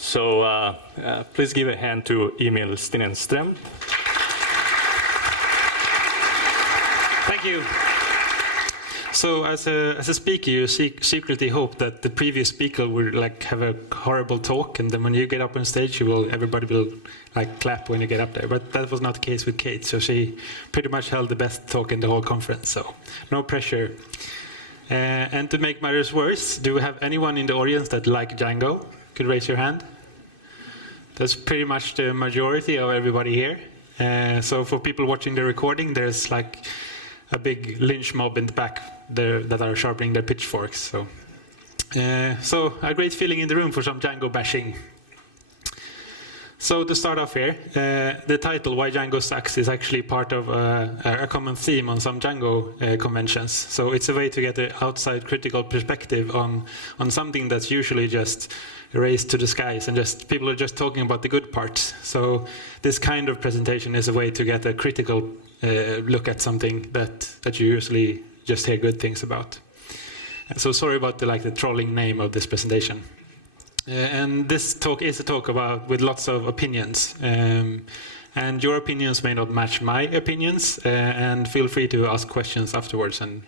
So please give a hand to Emil Stenström. Thank you. So as a speaker, you secretly hope that the previous speaker will have a horrible talk, and then when you get up on stage, everybody will clap when you get up there. But that was not the case with Kate. So she pretty much held the best talk in the whole conference. So no pressure. And to make matters worse, do we have anyone in the audience that like Django? Could raise your hand. That's pretty much the majority of everybody here. So for people watching the recording, there's a big lynch mob in the back there that are sharpening their pitchforks. So a great feeling in the room for some Django bashing. So to start off here, the title, Why Django Sucks, is actually part of a common theme on some Django conventions. So it's a way to get an outside critical perspective on something that's usually just raised to the skies and people are just talking about the good parts. So this kind of presentation is a way to get a critical look at something that you usually just hear good things about. So sorry about the trolling name of this presentation. And this talk is a talk with lots of opinions. And your opinions may not match my opinions. And feel free to ask questions afterwards, and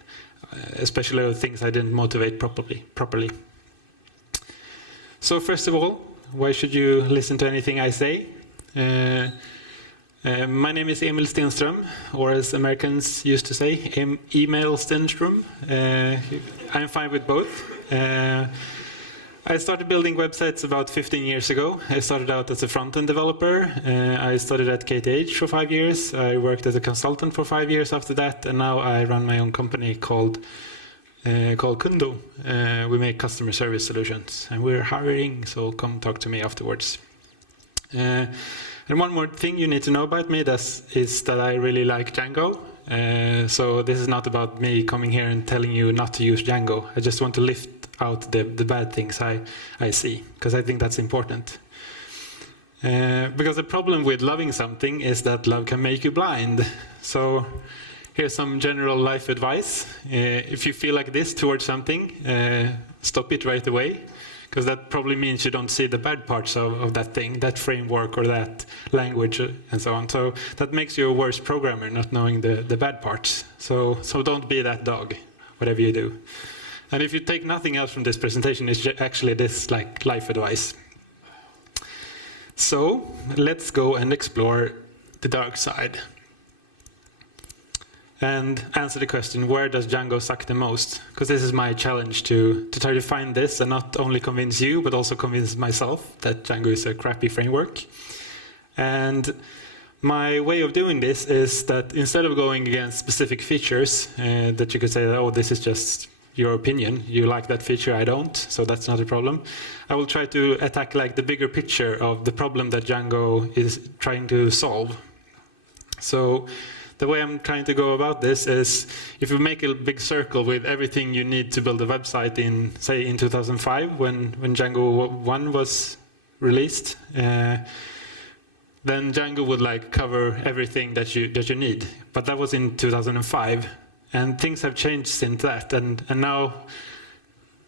especially things I didn't motivate properly. So first of all, why should you listen to anything I say? My name is Emil Stenström, or as Americans used to say, Emil Stenström. I'm fine with both. I started building websites about 15 years ago. I started out as a front-end developer. I studied at KTH for 5 years. I worked as a consultant for 5 years after that, and now I run my own company called Kundo. We make customer service solutions, and we're hiring, so come talk to me afterwards. And one more thing you need to know about me is that I really like Django. So this is not about me coming here and telling you not to use Django. I just want to lift out the bad things I see, because I think that's important. Because the problem with loving something is that love can make you blind. So here's some general life advice. If you feel like this towards something, stop it right away, because that probably means you don't see the bad parts of that thing, that framework or that language and so on. So that makes you a worse programmer, not knowing the bad parts. So don't be that dog, whatever you do. And if you take nothing else from this presentation, it's actually this life advice. So let's go and explore the dark side. And answer the question, where does Django suck the most? Because this is my challenge to try to find this and not only convince you, but also convince myself that Django is a crappy framework. And my way of doing this is that instead of going against specific features, that you could say, oh, this is just your opinion, you like that feature, I don't, so that's not a problem. I will try to attack the bigger picture of the problem that Django is trying to solve. So the way I'm trying to go about this is, if you make a big circle with everything you need to build a website in, say, in 2005, when Django 1 was released, then Django would cover everything that you need. But that was in 2005, and things have changed since that. And now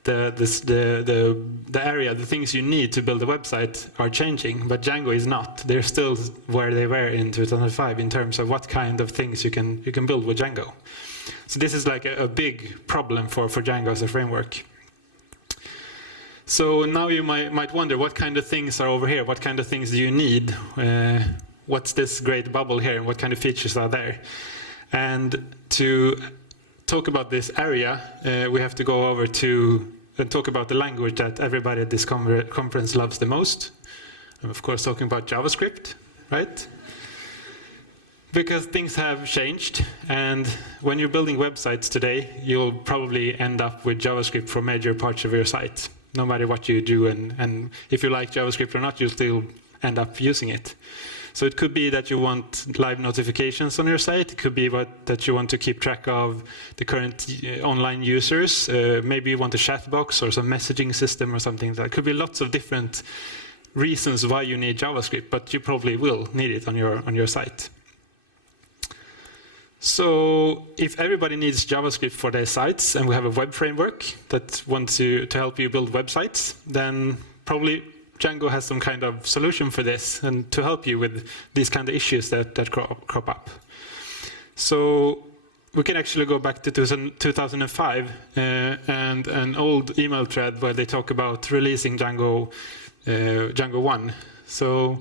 the area, the things you need to build a website are changing, but Django is not. They're still where they were in 2005 in terms of what kind of things you can build with Django. So this is a big problem for Django as a framework. So now you might wonder, what kind of things are over here? What kind of things do you need? What's this great bubble here? And what kind of features are there? And to talk about this area, we have to go over to talk about the language that everybody at this conference loves the most. I'm of course talking about JavaScript, right? Because things have changed, and when you're building websites today, you'll probably end up with JavaScript for major parts of your site, no matter what you do, and if you like JavaScript or not, you'll still end up using it. So it could be that you want live notifications on your site. It could be that you want to keep track of the current online users. Maybe you want a chat box or some messaging system or something. There could be lots of different reasons why you need JavaScript, but you probably will need it on your site. So if everybody needs JavaScript for their sites, and we have a web framework that wants to help you build websites, then probably Django has some kind of solution for this and to help you with these kind of issues that crop up. So we can actually go back to 2005 and an old email thread where they talk about releasing Django 1. So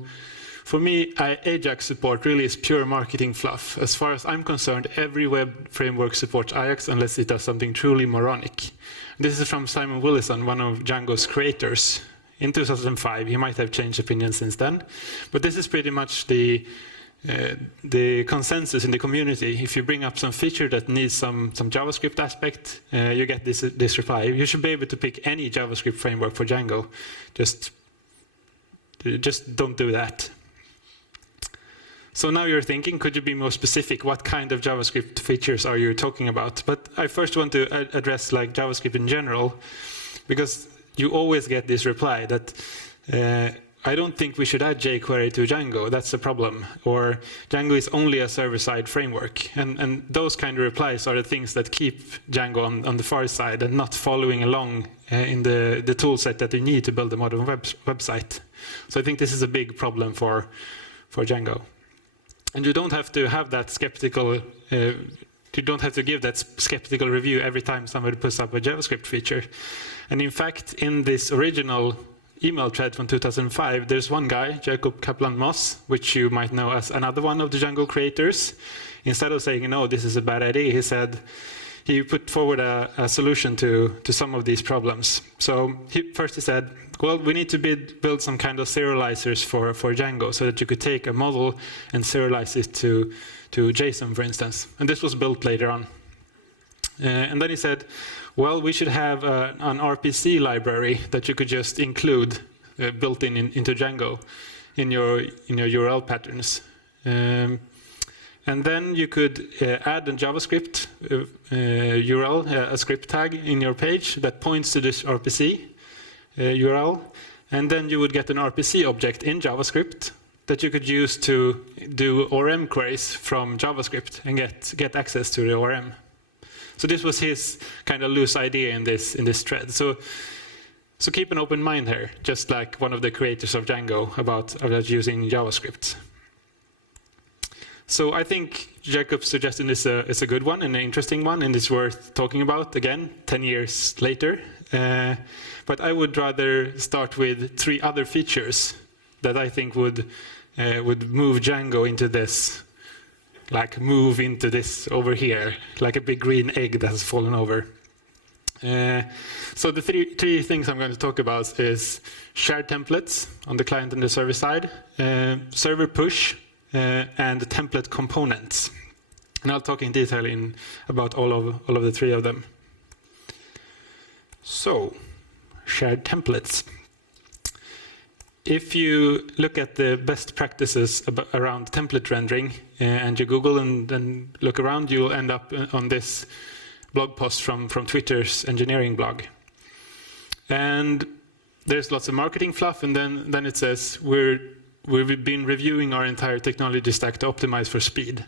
for me, Ajax support really is pure marketing fluff. As far as I'm concerned, every web framework supports Ajax unless it does something truly moronic. This is from Simon Willison, one of Django's creators, in 2005. He might have changed opinion since then. But this is pretty much the consensus in the community. If you bring up some feature that needs some JavaScript aspect, you get this reply. You should be able to pick any JavaScript framework for Django. Just don't do that. So now you're thinking, could you be more specific? What kind of JavaScript features are you talking about? But I first want to address like JavaScript in general, because you always get this reply that I don't think we should add jQuery to Django, that's the problem. Or Django is only a server-side framework. And those kind of replies are the things that keep Django on the far side and not following along in the tool set that you need to build a modern website. So I think this is a big problem for Django. And you don't have to have that skeptical, you don't have to give that skeptical review every time somebody puts up a JavaScript feature. And in fact, in this original email thread from 2005, there's one guy, Jacob Kaplan-Moss, which you might know as another one of the Django creators. Instead of saying, no, this is a bad idea, he put forward a solution to some of these problems. So first he said, well, we need to build some kind of serializers for Django so that you could take a model and serialize it to JSON, for instance. And this was built later on. And then he said, well, we should have an RPC library that you could just include built into Django in your URL patterns. And then you could add a JavaScript URL, a script tag in your page that points to this RPC URL. And then you would get an RPC object in JavaScript that you could use to do ORM queries from JavaScript and get access to the ORM. So this was his kind of loose idea in this thread. So keep an open mind here, just like one of the creators of Django about using JavaScript. So I think Jacob's suggestion is a good one and an interesting one, and it's worth talking about again 10 years later. But I would rather start with 3 other features that I think would move Django into this, like move into this over here, like a big green egg that has fallen over. So the three things I'm going to talk about is shared templates on the client and the server side, server push, and the template components. And I'll talk in detail about all of the 3 of them. So, shared templates. If you look at the best practices around template rendering and you Google and look around, you'll end up on this blog post from Twitter's engineering blog. And there's lots of marketing fluff, and then it says we've been reviewing our entire technology stack to optimize for speed.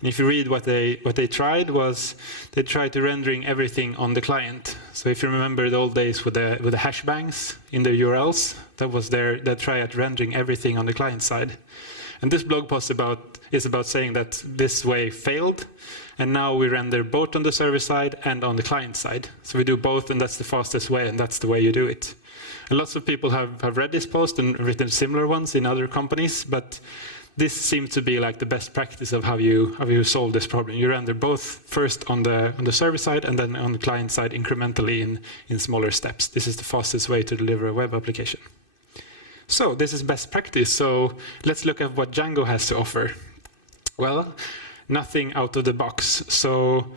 And if you read what they tried was they tried to rendering everything on the client. So if you remember the old days with the hash bangs in the URLs, that was their try at rendering everything on the client side. And this blog post is about saying that this way failed, and now we render both on the server side and on the client side. So we do both, and that's the fastest way, and that's the way you do it. And lots of people have read this post and written similar ones in other companies, but this seems to be like the best practice of how you solve this problem. You render both first on the server side and then on the client side incrementally in smaller steps. This is the fastest way to deliver a web application. So this is best practice. So let's look at what Django has to offer. Well, nothing out of the box. So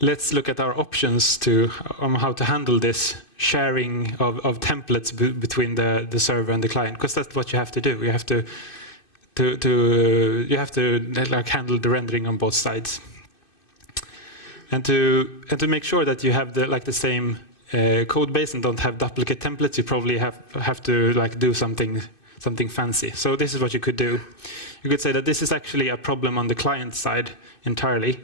let's look at our options on how to handle this sharing of templates between the server and the client, because that's what you have to do. You have to like handle the rendering on both sides, and to make sure that you have the same code base and don't have duplicate templates. You probably have to like do something fancy. So this is what you could do. You could say that this is actually a problem on the client side entirely.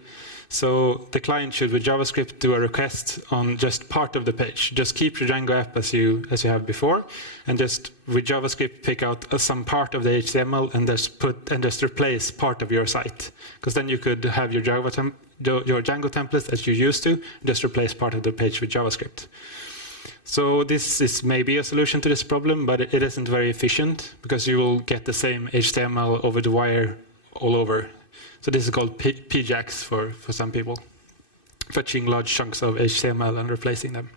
So the client should, with JavaScript, do a request on just part of the page. Just keep your Django app as you have before, and just with JavaScript pick out some part of the HTML and just replace part of your site. Because then you could have your Django templates as you used to, just replace part of the page with JavaScript. So this is maybe a solution to this problem, but it isn't very efficient because you will get the same HTML over the wire all over. So this is called PJAX for some people, fetching large chunks of HTML and replacing them.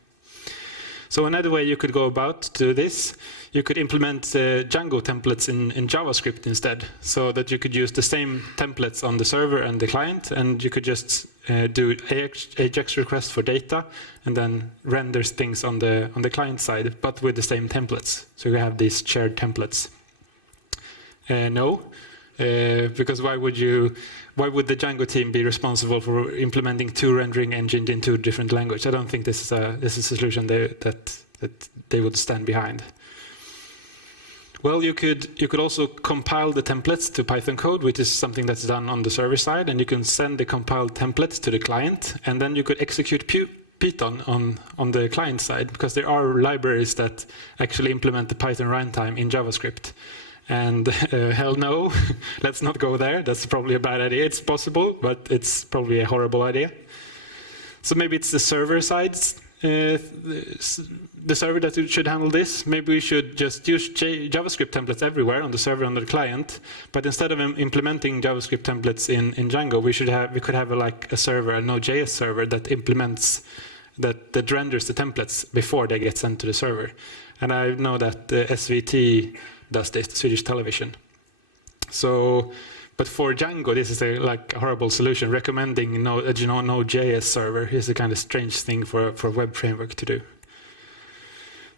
So another way you could go about to this, you could implement Django templates in JavaScript instead, so that you could use the same templates on the server and the client, and you could just do AJAX requests for data, and then renders things on the client side, but with the same templates. So you have these shared templates. No, because why would the Django team be responsible for implementing 2 rendering engines in 2 different languages? I don't think this is a solution that they would stand behind. Well, you could also compile the templates to Python code, which is something that's done on the server side, and you can send the compiled templates to the client, and then you could execute Python on the client side, because there are libraries that actually implement the Python runtime in JavaScript. And hell no, let's not go there. That's probably a bad idea. It's possible, but it's probably a horrible idea. So maybe it's the server side, the server that should handle this. Maybe we should just use JavaScript templates everywhere on the server and on the client. But instead of implementing JavaScript templates in Django, we could have a server, a Node.js server that implements that renders the templates before they get sent to the server. And I know that SVT does this, Swedish Television. So, but for Django, this is a horrible solution. Recommending a Node.js server is a kind of strange thing for a web framework to do.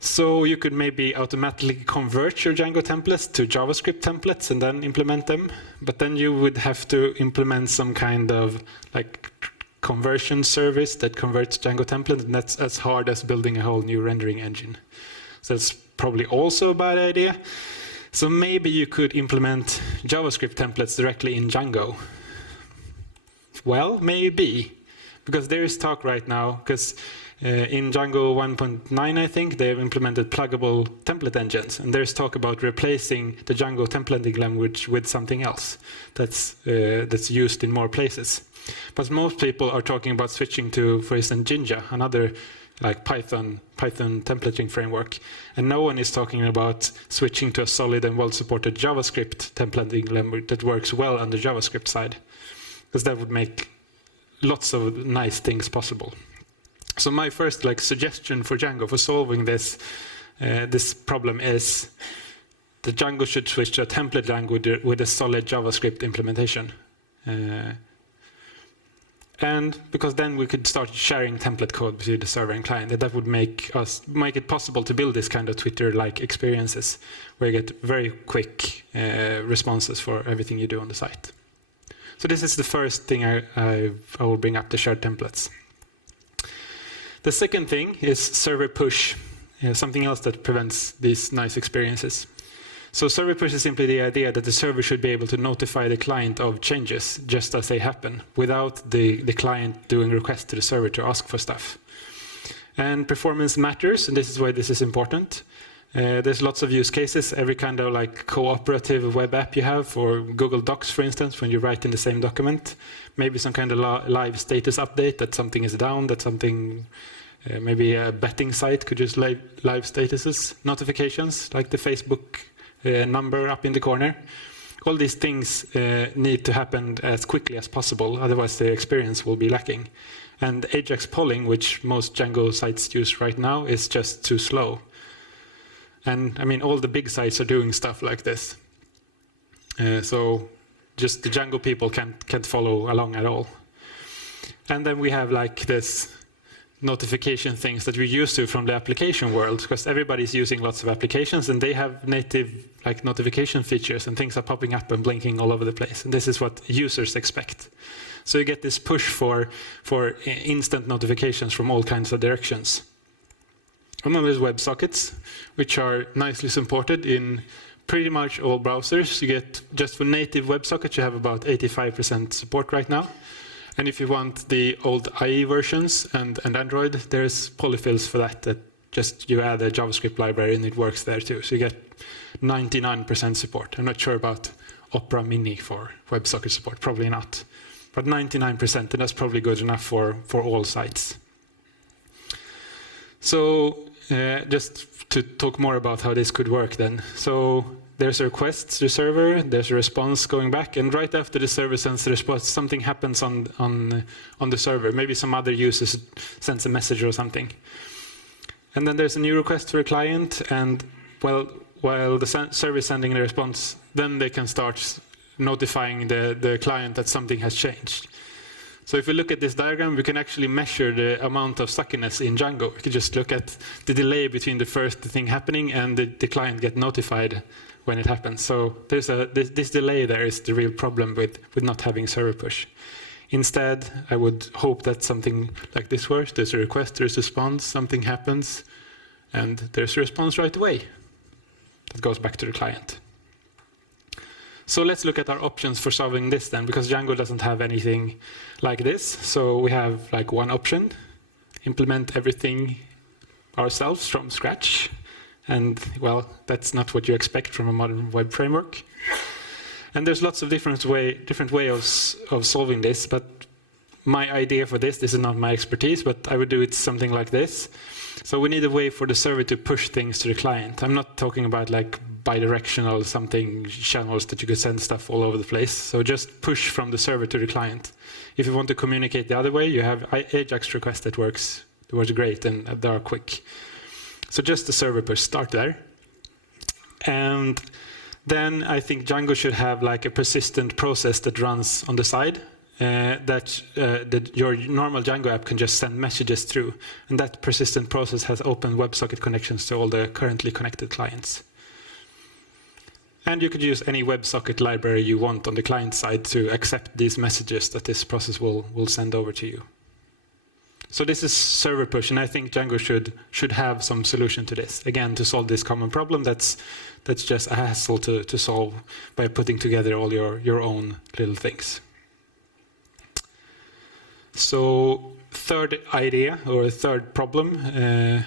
So you could maybe automatically convert your Django templates to JavaScript templates and then implement them. But then you would have to implement some kind of conversion service that converts Django templates, and that's as hard as building a whole new rendering engine. So that's probably also a bad idea. So maybe you could implement JavaScript templates directly in Django. Well, maybe, because there is talk right now, because in Django 1.9, I think, they've implemented pluggable template engines, and there's talk about replacing the Django templating language with something else that's used in more places. But most people are talking about switching to, for instance, Jinja, another Python templating framework, and no one is talking about switching to a solid and well-supported JavaScript templating language that works well on the JavaScript side, because that would make lots of nice things possible. So my first suggestion for Django for solving this problem is that Django should switch to a template language with a solid JavaScript implementation. And because then we could start sharing template code between the server and client, and that would make it possible to build this kind of Twitter-like experiences where you get very quick responses for everything you do on the site. So this is the first thing I will bring up, the shared templates. The second thing is server push, something else that prevents these nice experiences. So server push is simply the idea that the server should be able to notify the client of changes just as they happen, without the client doing requests to the server to ask for stuff. And performance matters, and this is why this is important. There's lots of use cases. Every kind of cooperative web app you have, for Google Docs, for instance, when you write in the same document. Maybe some kind of live status update, that something is down, that something, maybe a betting site could use live statuses, notifications, like the Facebook number up in the corner. All these things need to happen as quickly as possible, otherwise the experience will be lacking. And AJAX polling, which most Django sites use right now, is just too slow. And I mean, all the big sites are doing stuff like this. So just the Django people can't follow along at all. And then we have this notification things that we're used to from the application world, because everybody's using lots of applications and they have native notification features, and things are popping up and blinking all over the place. And this is what users expect. So you get this push for instant notifications from all kinds of directions. And then there's WebSockets, which are nicely supported in pretty much all browsers. You get, just for native WebSockets, you have about 85% support right now. And if you want the old IE versions and Android, there's polyfills for that just you add a JavaScript library and it works there too. So you get 99% support. I'm not sure about Opera Mini for WebSocket support, probably not. But 99%, and that's probably good enough for all sites. So just to talk more about how this could work then. So there's a request to the server, there's a response going back, and right after the server sends the response, something happens on the server. Maybe some other user sends a message or something. And then there's a new request for a client, and while the server is sending the response, then they can start notifying the client that something has changed. So if we look at this diagram, we can actually measure the amount of suckiness in Django. We can just look at the delay between the first thing happening and the client get notified when it happens. So there's this delay there is the real problem with not having server push. Instead, I would hope that something like this works. There's a request, there's a response, something happens, and there's a response right away. That goes back to the client. So let's look at our options for solving this then, because Django doesn't have anything like this. So we have like one option, implement everything ourselves from scratch. And well, that's not what you expect from a modern web framework. And there's lots of different ways of solving this, but my idea for this is not my expertise, but I would do it something like this. So we need a way for the server to push things to the client. I'm not talking about like bidirectional something channels that you could send stuff all over the place. So just push from the server to the client. If you want to communicate the other way, you have Ajax request that works great and they are quick. So just the server push, start there. And then I think Django should have like a persistent process that runs on the side that your normal Django app can just send messages through. And that persistent process has open WebSocket connections to all the currently connected clients. And you could use any WebSocket library you want on the client side to accept these messages that this process will send over to you. So this is server push, and I think Django should have some solution to this. Again, to solve this common problem that's just a hassle to solve by putting together all your own little things. So third idea or third problem,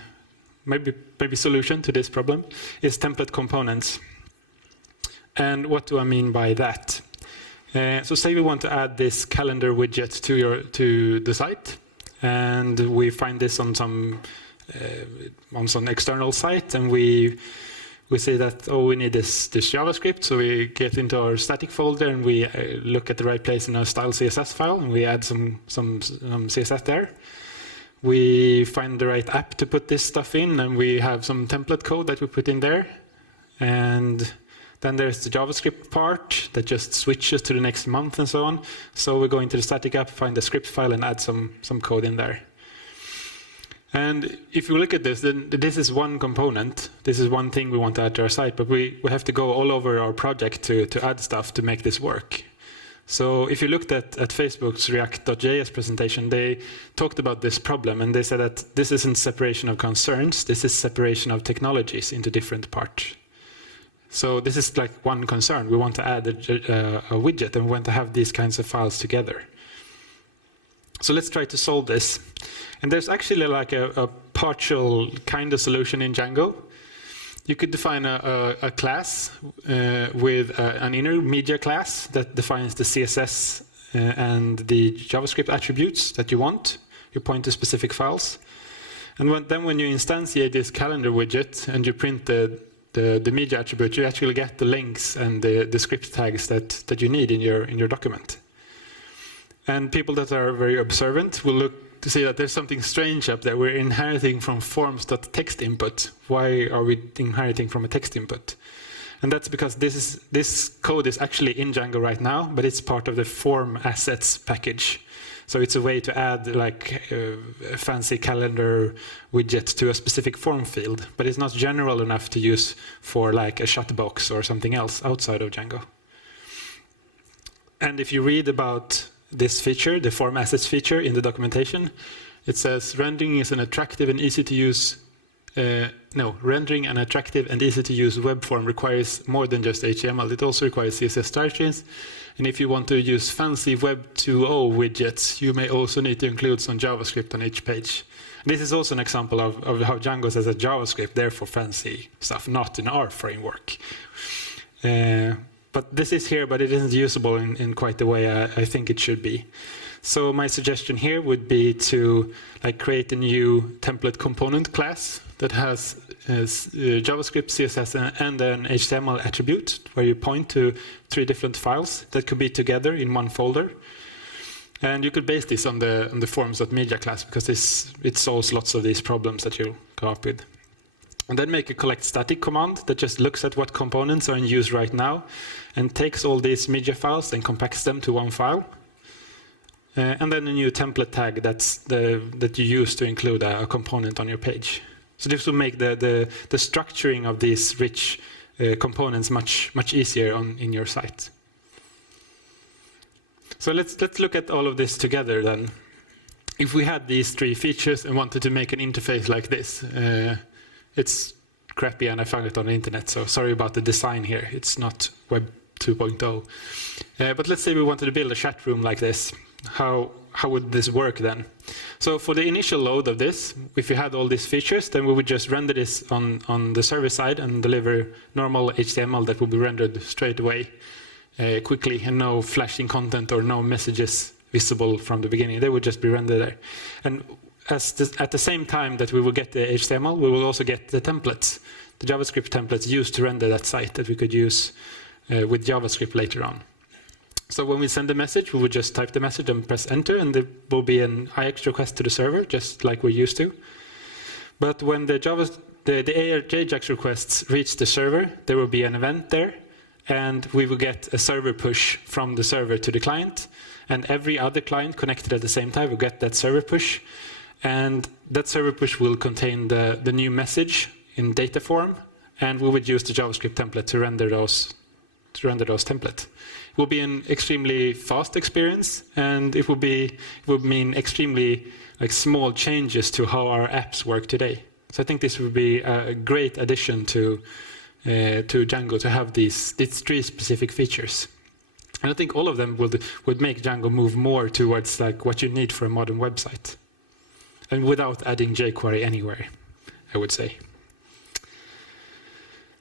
maybe solution to this problem is template components. And what do I mean by that? So say we want to add this calendar widget to the site, and we find this on some external site, and we say that we need this JavaScript, so we get into our static folder and we look at the right place in our style CSS file, and we add some CSS there. We find the right app to put this stuff in, and we have some template code that we put in there, and then there's the JavaScript part that just switches to the next month and so on. So we go into the static app, find the script file, and add some code in there. And if you look at this, then this is one component. This is one thing we want to add to our site, but we have to go all over our project to add stuff to make this work. So if you looked at Facebook's React.js presentation, they talked about this problem, and they said that this isn't separation of concerns, this is separation of technologies into different parts. So this is like one concern. We want to add a widget, and we want to have these kinds of files together. So let's try to solve this. And there's actually like a partial kind of solution in Django. You could define a class with an inner media class that defines the CSS and the JavaScript attributes that you want. You point to specific files. And then when you instantiate this calendar widget and you print the media attribute, you actually get the links and the script tags that you need in your document. And people that are very observant will look to see that there's something strange up there. We're inheriting from forms.text input. Why are we inheriting from a text input? And that's because this code is actually in Django right now, but it's part of the form assets package. So it's a way to add like a fancy calendar widget to a specific form field, but it's not general enough to use for like a shutbox or something else outside of Django. And if you read about this feature, the form assets feature in the documentation, it says rendering is an attractive and easy to use rendering an attractive and easy to use web form requires more than just HTML. It also requires CSS style sheets. And if you want to use fancy Web 2.0 widgets, you may also need to include some JavaScript on each page. This is also an example of how Django says that JavaScript, therefore fancy stuff, not in our framework. But this is here, but it isn't usable in quite the way I think it should be. So my suggestion here would be to create a new template component class that has JavaScript, CSS, and an HTML attribute where you point to 3 different files that could be together in one folder. And you could base this on the forms.media class because it solves lots of these problems that you come up with. And then make a collect static command that just looks at what components are in use right now and takes all these media files and compacts them to one file. And then a new template tag that you use to include a component on your page. So this will make the structuring of these rich components much easier in your site. So let's look at all of this together then. If we had these 3 features and wanted to make an interface like this, it's crappy and I found it on the internet, so sorry about the design here. It's not Web 2.0. But let's say we wanted to build a chat room like this. How would this work then? So for the initial load of this, if you had all these features, then we would just render this on the server side and deliver normal HTML that will be rendered straight away, quickly, and no flashing content or no messages visible from the beginning. They would just be rendered there. And at the same time that we will get the HTML, we will also get the templates, the JavaScript templates used to render that site that we could use with JavaScript later on. So when we send a message, we would just type the message and press enter, and there will be an IX request to the server, just like we're used to. But when the AJAX requests reach the server, there will be an event there, and we will get a server push from the server to the client, and every other client connected at the same time will get that server push, and that server push will contain the new message in data form, and we would use the JavaScript template to render those templates. It will be an extremely fast experience, and it would mean extremely small changes to how our apps work today. So I think this would be a great addition to Django to have these 3 specific features. And I think all of them would make Django move more towards what you need for a modern website, and without adding jQuery anywhere, I would say.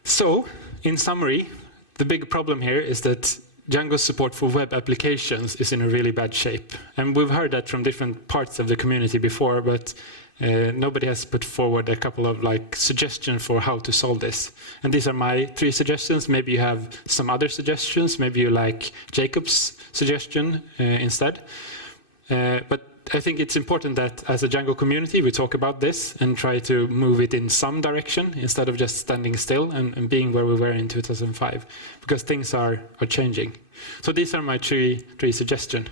So, in summary, the big problem here is that Django's support for web applications is in a really bad shape. And we've heard that from different parts of the community before, but nobody has put forward a couple of suggestions for how to solve this. And these are my 3 suggestions. Maybe you have some other suggestions. Maybe you like Jacob's suggestion instead. But I think it's important that as a Django community, we talk about this and try to move it in some direction instead of just standing still and being where we were in 2005, because things are changing. So these are my 3 suggestions.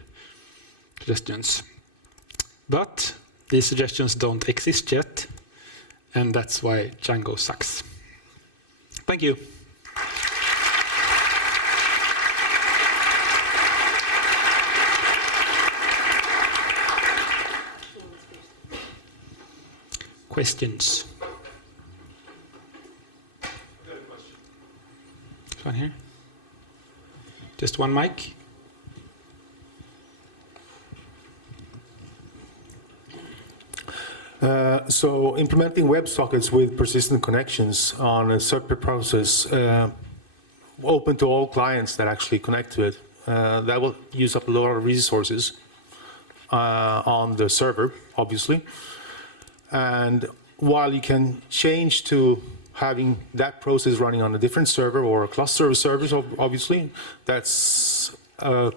But these suggestions don't exist yet, and that's why Django sucks. Thank you. Questions? This one here. Just one mic. So implementing WebSockets with persistent connections on a separate process open to all clients that actually connect to it. That will use up a lot of resources on the server, obviously. And while you can change to having that process running on a different server or a cluster of servers, obviously, that's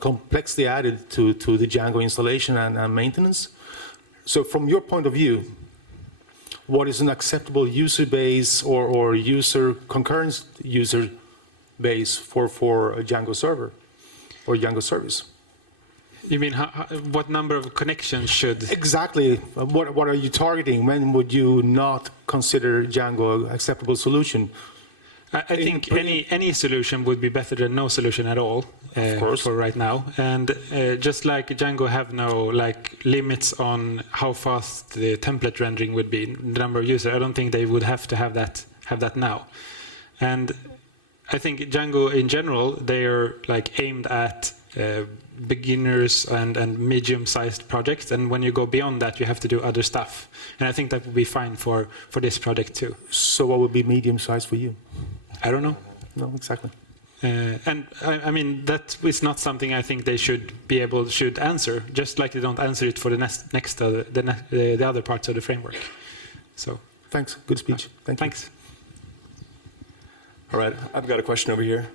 complexity added to the Django installation and maintenance. So from your point of view, what is an acceptable user base or concurrent user base for a Django server or Django service? You mean what number of connections should? Exactly. What are you targeting? When would you not consider Django an acceptable solution? I think any solution would be better than no solution at all for right now. And just like Django have no limits on how fast the template rendering would be, the number of users, I don't think they would have to have that now. And I think Django in general, they are aimed at beginners and medium-sized projects, and when you go beyond that, you have to do other stuff. And I think that would be fine for this project too. So what would be medium-sized for you? I don't know. No, exactly. And I mean, that is not something I think they should answer, just like they don't answer it for the other parts of the framework. So thanks. Good speech. Thanks. All right, I've got a question over here.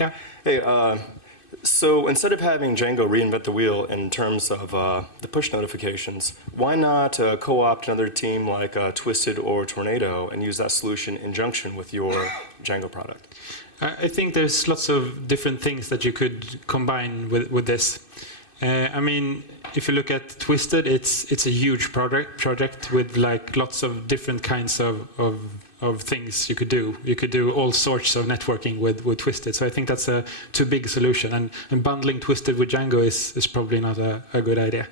Yeah. Hey, so instead of having Django reinvent the wheel in terms of the push notifications, why not co-opt another team like Twisted or Tornado and use that solution in conjunction with your Django product? I think there's lots of different things that you could combine with this. I mean, if you look at Twisted, it's a huge project with lots of different kinds of things you could do. You could do all sorts of networking with Twisted. So I think that's a too big solution. And bundling Twisted with Django is probably not a good idea.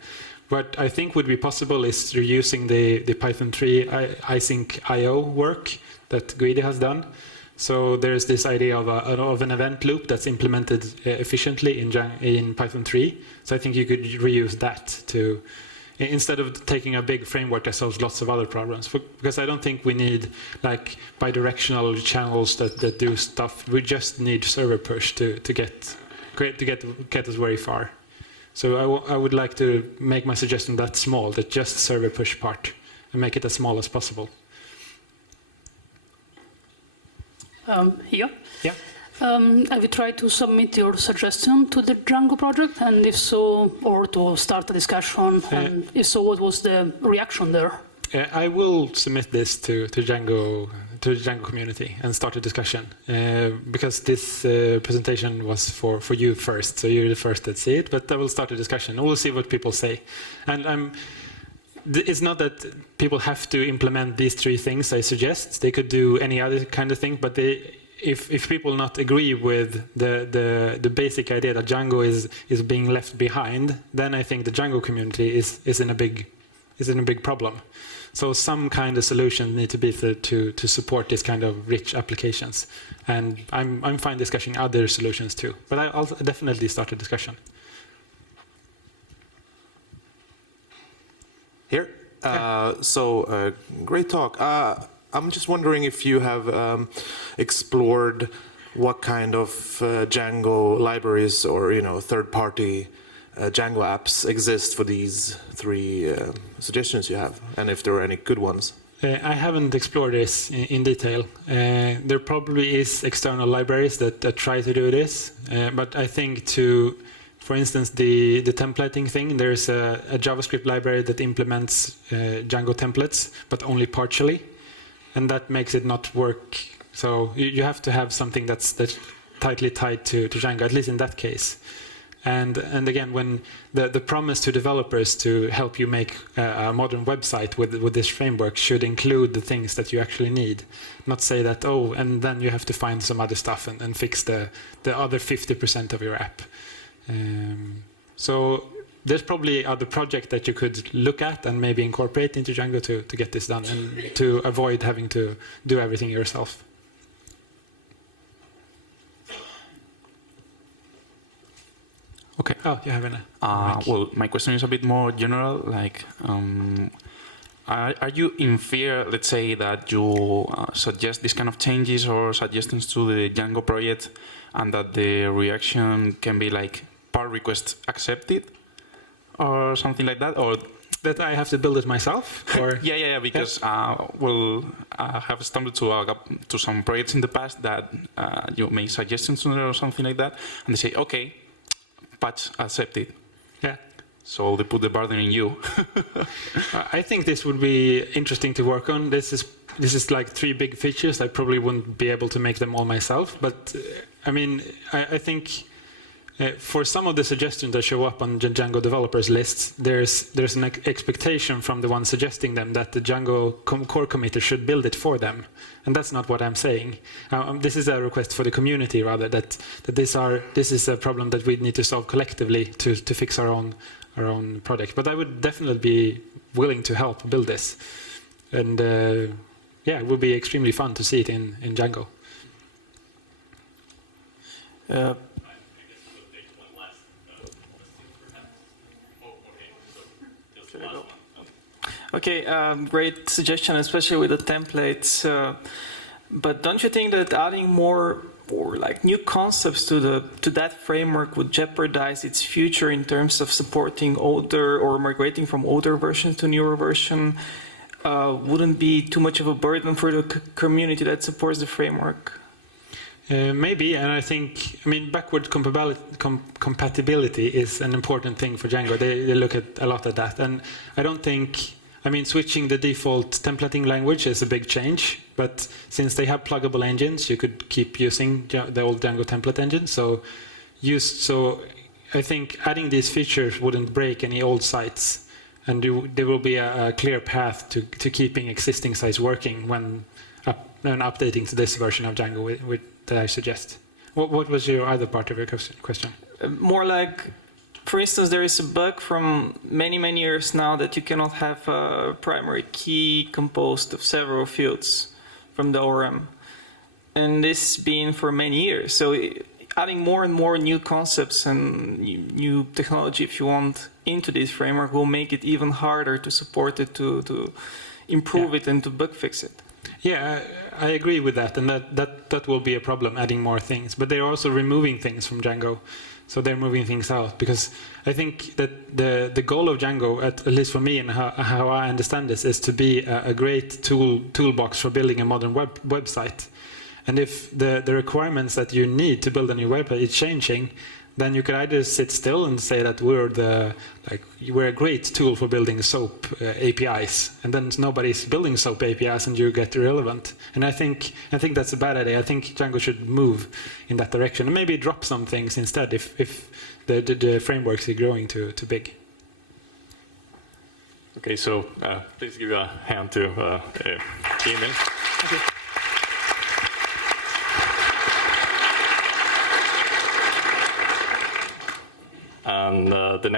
What I think would be possible is through using the Python 3 Async IO work that Guidi has done. So there's this idea of an event loop that's implemented efficiently in Python 3. So I think you could reuse that to, instead of taking a big framework that solves lots of other problems. Because I don't think we need bidirectional channels that do stuff. We just need server push to get us very far. So I would like to make my suggestion that small, that just server push part, and make it as small as possible. Here. Yeah. Have you tried to submit your suggestion to the Django project? And if so, or to start a discussion? And if so, what was the reaction there? I will submit this to the Django community and start a discussion. Because this presentation was for you first, so you're the first that see it. But I will start a discussion. We'll see what people say. And it's not that people have to implement these 3 things I suggest. They could do any other kind of thing, but if people not agree with the basic idea that Django is being left behind, then I think the Django community is in a big problem. So some kind of solution need to be to support this kind of rich applications. And I'm fine discussing other solutions too. But I'll definitely start a discussion. Here. Great talk. I'm just wondering if you have explored what kind of Django libraries or third-party Django apps exist for these 3 suggestions you have, and if there are any good ones. I haven't explored this in detail. There probably is external libraries that try to do this, but I think for instance, the templating thing, there's a JavaScript library that implements Django templates, but only partially, and that makes it not work. So you have to have something that's tightly tied to Django, at least in that case. And again, when the promise to developers to help you make a modern website with this framework should include the things that you actually need, not say that, oh, and then you have to find some other stuff and fix the other 50% of your app. So there's probably other projects that you could look at and maybe incorporate into Django to get this done and to avoid having to do everything yourself. Okay. Oh, you have an well, my question is a bit more general. Are you in fear, let's say, that you suggest this kind of changes or suggestions to the Django project, and that the reaction can be part request accepted, or something like that, or that I have to build it myself? Or yeah, because I have stumbled to some projects in the past that you make suggestions to or something like that, and they say, okay, patch accepted. Yeah. So they put the burden in you. I think this would be interesting to work on. This is 3 big features. I probably wouldn't be able to make them all myself, but I mean, I think For some of the suggestions that show up on the Django developers lists, there's an expectation from the one suggesting them that the Django core committer should build it for them, and that's not what I'm saying. This is a request for the community rather, that this is a problem that we need to solve collectively to fix our own product. But I would definitely be willing to help build this, and yeah, it would be extremely fun to see it in Django. Okay, great suggestion, especially with the templates. But don't you think that adding more or like new concepts to that framework would jeopardize its future in terms of supporting older or migrating from older versions to newer version? Wouldn't be too much of a burden for the community that supports the framework? Maybe, and I mean, backward compatibility is an important thing for Django. They look at a lot at that, and I don't think. I mean, switching the default templating language is a big change, but since they have pluggable engines, you could keep using the old Django template engine. So I think adding these features wouldn't break any old sites, and there will be a clear path to keeping existing sites working when updating to this version of Django that I suggest. What was your other part of your question? More like, for instance, there is a bug from many years now that you cannot have a primary key composed of several fields from the ORM. And this has been for many years. So adding more and more new concepts and new technology, if you want, into this framework will make it even harder to support it, to improve it and to bug fix it. Yeah, I agree with that, and that will be a problem, adding more things. But they're also removing things from Django. So they're moving things out, because I think that the goal of Django, at least for me and how I understand this, is to be a great toolbox for building a modern website. And if the requirements that you need to build a new website is changing, then you could either sit still and say that we're a great tool for building SOAP APIs, and then nobody's building SOAP APIs and you get irrelevant. And I think that's a bad idea. I think Django should move in that direction and maybe drop some things instead if the frameworks are growing too big. Okay, so please give a hand to Emil. Okay. And the